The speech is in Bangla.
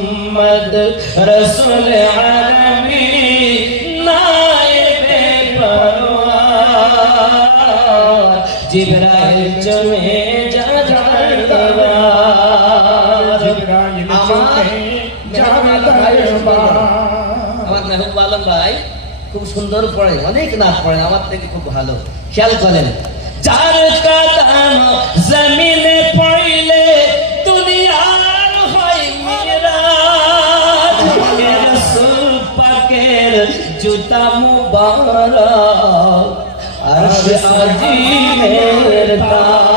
মোহাম্মদ রসুল আরবি নায়েবে পরওয়ার জিবরাইল চলে যার দরবার জিবরাইল চলে যার দরবার। আমার মেহবুব আলম ভাই খুব সুন্দর পড়ে, অনেক নাচ পড়ে, আমার থেকে খুব ভালো। খেয়াল করেন, চার কদম জমিনে পড়লে দুনিয়ার হয় মিরাজ, রাসূল পাকের জুতা মুবারক আরশ আজিমের তাজ।